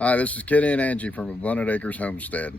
Hi, this is Kenny and Angie from Abundant Acres Homestead.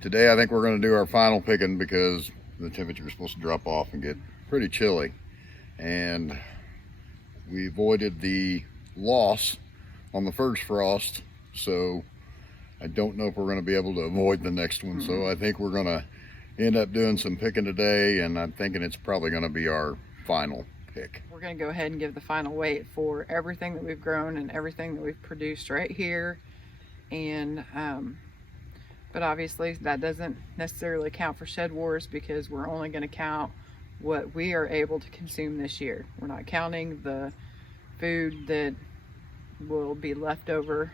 Today I think we're going to do our final picking because the temperature is supposed to drop off and get pretty chilly. And we avoided the loss on the first frost, so I don't know if we're going to be able to avoid the next one. So I think we're going to end up doing some picking today, and I'm thinking it's probably going to be our final pick. We're going to go ahead and give the final weight for everything that we've grown and everything that we've produced right here. And but obviously that doesn't necessarily count for Shed Wars, because we're only going to count what we are able to consume this year. We're not counting the food that will be left over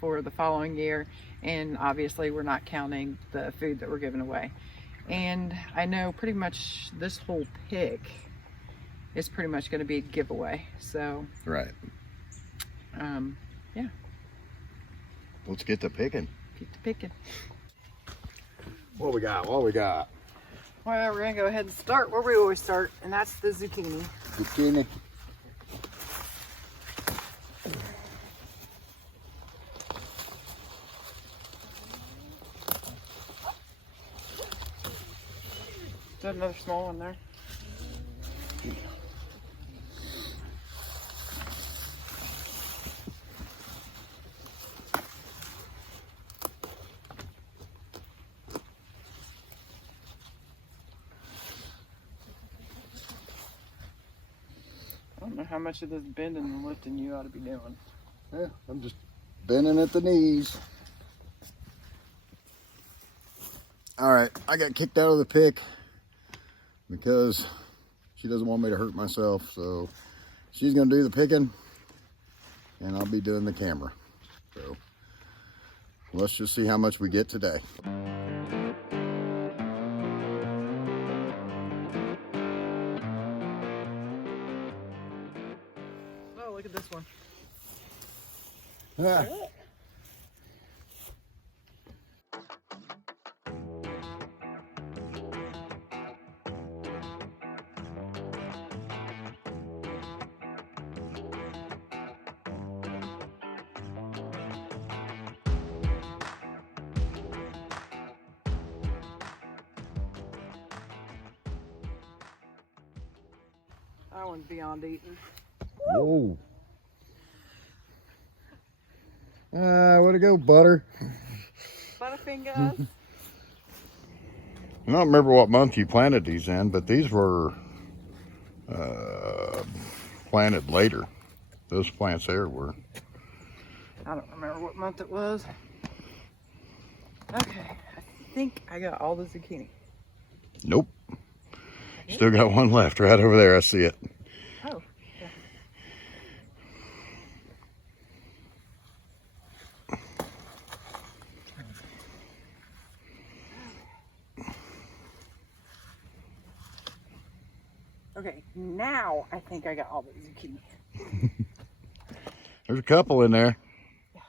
for the following year, and obviously we're not counting the food that we're giving away. And I know pretty much this whole pick is pretty much going to be a giveaway, so Right. Yeah, Let's get to picking. keep the picking. What we got? What we got? Well, we're gonna go ahead and start where we always start, and that's the zucchini. Zucchini. There's another small one there. I don't know how much of this bending and lifting you ought to be doing. Yeah, I'm just bending at the knees. All right, I got kicked out of the pick because she doesn't want me to hurt myself, so she's gonna do the picking and I'll be doing the camera. So let's just see how much we get today. Oh, look at this one. Ah. That one's beyond eating. Whoa. Way to go, Butter. Butterfingers. I don't remember what month you planted these in, but these were planted later. Those plants there were. I don't remember what month it was. Okay, I think I got all the zucchini. Nope. Still got one left right over there. I see it. Oh, yeah. Okay, now I think I got all the zucchini. There's a couple in there. Yeah.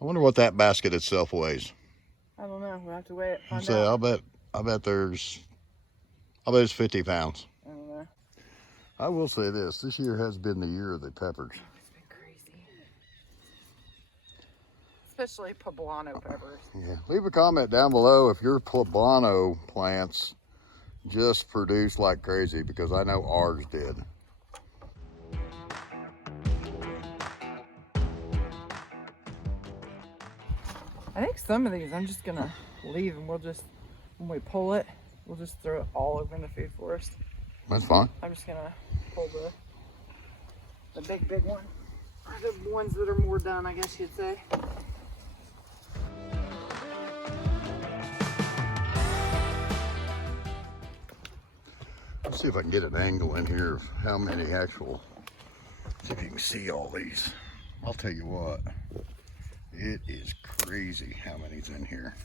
I wonder what that basket itself weighs. I don't know. We'll have to weigh it. Find So out. I bet it's 50 pounds. I don't know. I will say this year has been the year of the peppers. It's been crazy. Especially poblano peppers. Yeah. Leave a comment down below if your poblano plants just produce like crazy, because I know ours did. I think some of these I'm just gonna leave, and we'll just, when we pull it, we'll just throw it all over in the food forest. That's fine. I'm just gonna pull the big one, or the ones that are more done, I guess you'd say. Let's see if I can get an angle in here of how many actual, see if you can see all these. I'll tell you what, it is crazy how many's in here.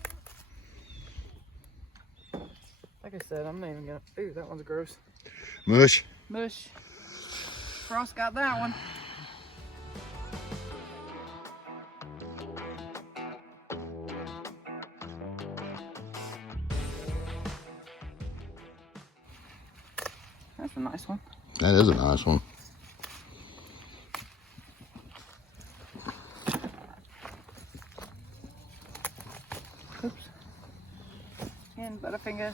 Like I said, I'm not even gonna, ooh, that one's gross. Mush. Mush. Frost got that one. That's a nice one. That is a nice one. and Butterfingers.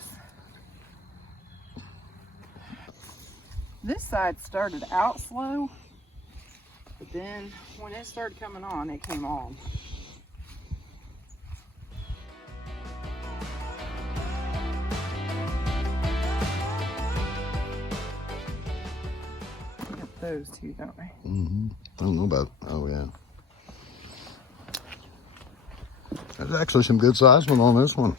This side started out slow, but then when it started coming on, it came on. We got those two, don't we? Mm-hmm. I don't know about, oh yeah. There's actually some good sized one on this one.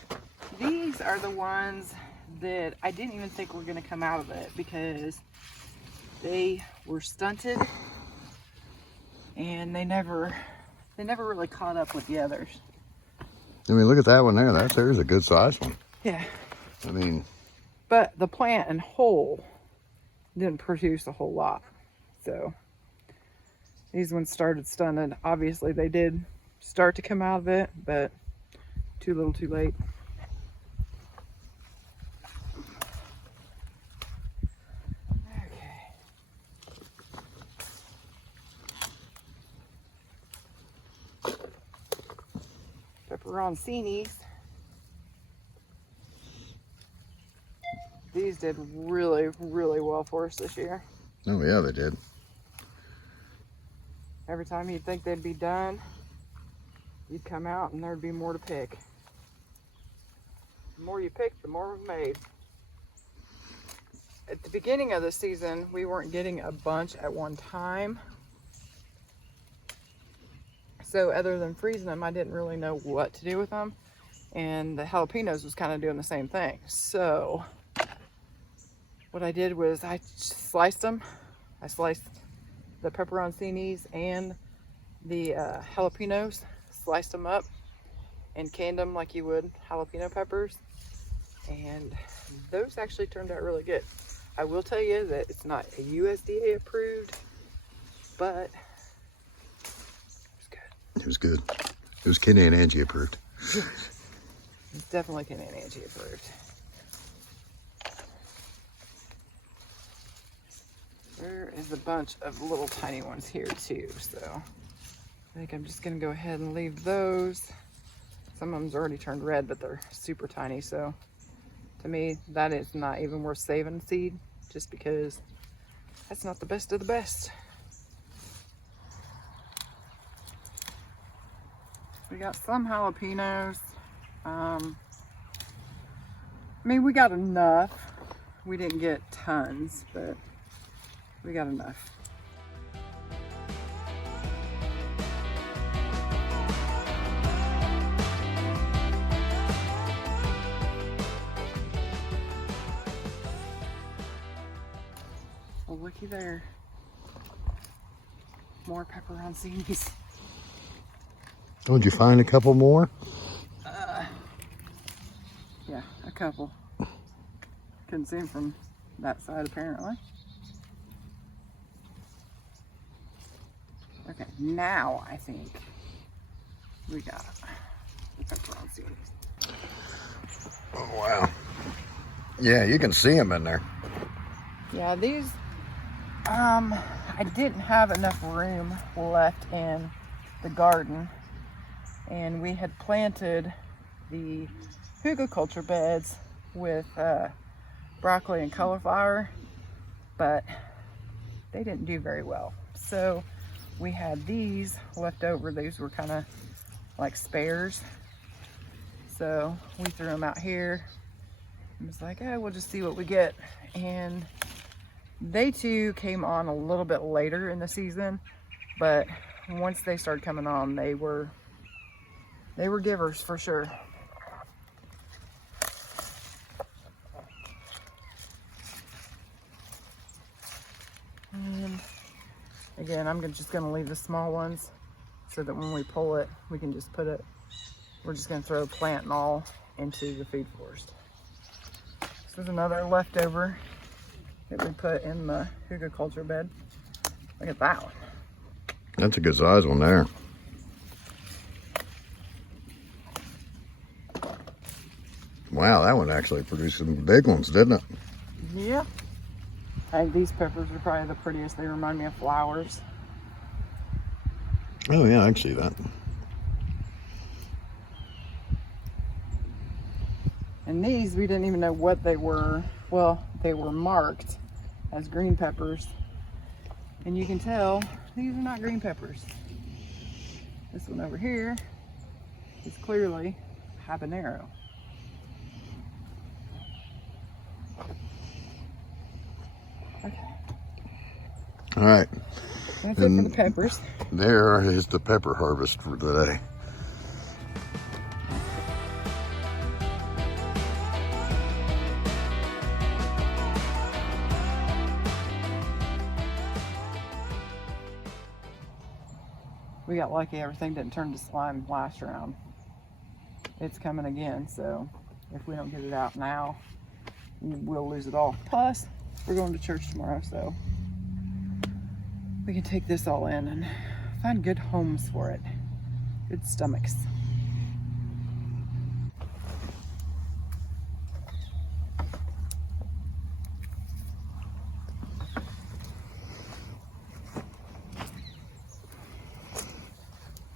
These are the ones that I didn't even think were going to come out of it because they were stunted and they never really caught up with the others. I mean, look at that one there. There's a good sized one. Yeah. I mean, but the plant in whole didn't produce a whole lot. So these ones started stunted. Obviously they did start to come out of it, but too little too late. Pepperoncinis. These did really, really well for us this year. oh yeah, they did. Every time you'd think they'd be done, you'd come out and there'd be more to pick. The more you pick, the more we've made. At the beginning of the season, we weren't getting a bunch at one time. So other than freezing them, I didn't really know what to do with them. And the jalapenos was kind of doing the same thing. So what I did was I sliced them. I sliced the pepperoncinis and the jalapenos, sliced them up and canned them like you would jalapeno peppers. And those actually turned out really good. I will tell you that it's not a USDA approved, but It was good. It was Kenny and Angie approved. it's definitely Kenny and Angie approved. There is a bunch of little tiny ones here too, so I think I'm just gonna go ahead and leave those. Some of them's already turned red, but they're super tiny, so to me, that is not even worth saving seed, just because that's not the best of the best. We got some jalapenos. I mean, we got enough. We didn't get tons, but we got enough. Oh, looky there. More pepperoncinis. Oh, did you find a couple more? Yeah, a couple. Couldn't see them from that side apparently. Okay, now I think we got the pepperoncinis. Oh, wow. Yeah, you can see them in there. Yeah, these, I didn't have enough room left in the garden, and we had planted the hugelkultur beds with broccoli and cauliflower, but they didn't do very well. So we had these left over. These were kind of like spares. So we threw them out here. I was like, oh, we'll just see what we get. And they too came on a little bit later in the season, but once they started coming on, they were givers for sure. And again, I'm just gonna leave the small ones so that when we pull it, we can just put it, we're just gonna throw plant and all into the food forest. This is another leftover that we put in the hugelkultur bed. Look at that one. That's a good size one there. Wow, that one actually produced some big ones, didn't it? Yeah. I think these peppers are probably the prettiest. They remind me of flowers. Oh yeah, I can see that. And these, we didn't even know what they were. Well, they were marked as green peppers. And you can tell these are not green peppers. This one over here is clearly habanero. Okay. All right. That's it for the peppers. There is the pepper harvest for today. We got lucky, everything didn't turn to slime last round. It's coming again, so if we don't get it out now, we'll lose it all. Plus, we're going to church tomorrow, so we can take this all in and find good homes for it. Good stomachs.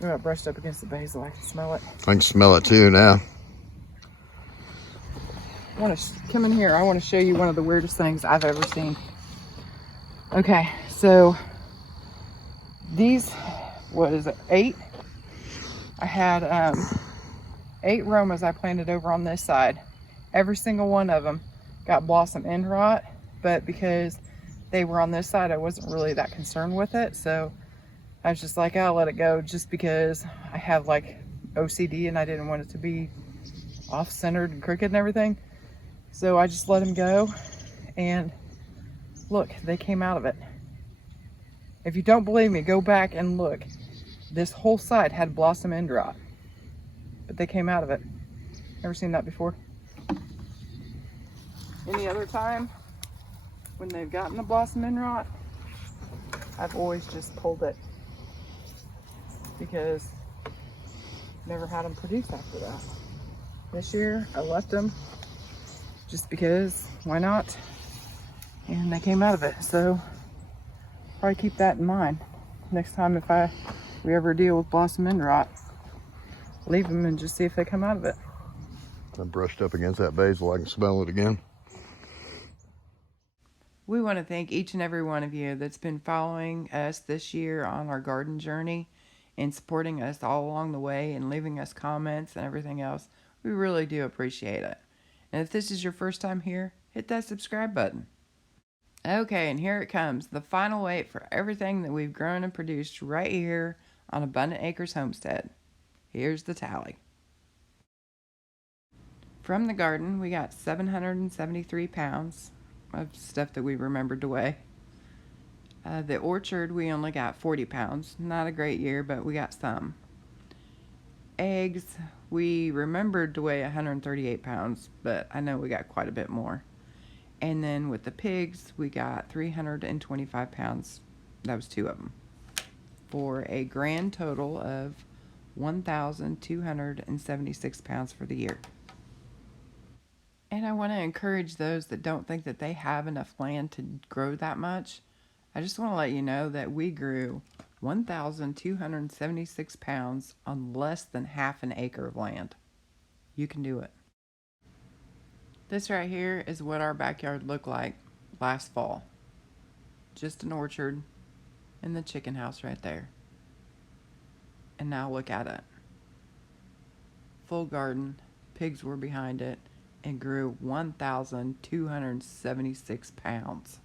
We got brushed up against the basil. I can smell it. I can smell it too now. I want to come in here. I want to show you one of the weirdest things I've ever seen. Okay, so these, what is it, 8? I had 8 Romas I planted over on this side. Every single one of them got blossom end rot, but because they were on this side, I wasn't really that concerned with it. So I was just like, I'll let it go, just because I have like OCD and I didn't want it to be off-centered and crooked and everything. So I just let them go, and look, they came out of it. If you don't believe me, go back and look. This whole side had blossom end rot, but they came out of it. Never seen that before. Any other time when they've gotten the blossom end rot, I've always just pulled it, because never had them produce after that. This year I left them just because, why not? And they came out of it. So probably keep that in mind next time if we ever deal with blossom end rot. Leave them and just see if they come out of it. I brushed up against that basil. I can smell it again. We want to thank each and every one of you that's been following us this year on our garden journey and supporting us all along the way and leaving us comments and everything else. We really do appreciate it. And if this is your first time here, hit that subscribe button. Okay, and here it comes, the final weight for everything that we've grown and produced right here on Abundant Acres Homestead. Here's the tally. From the garden, we got 773 pounds of stuff that we remembered to weigh. The orchard, we only got 40 pounds. Not a great year, but we got some. Eggs, we remembered to weigh 138 pounds, but I know we got quite a bit more. And then with the pigs, we got 325 pounds. That was 2 of them. For a grand total of 1,276 pounds for the year. And I want to encourage those that don't think that they have enough land to grow that much. I just want to let you know that we grew 1,276 pounds on less than half an acre of land. You can do it. This right here is what our backyard looked like last fall. Just an orchard and the chicken house right there. And now look at it. Full garden, pigs were behind it, and grew 1,276 pounds.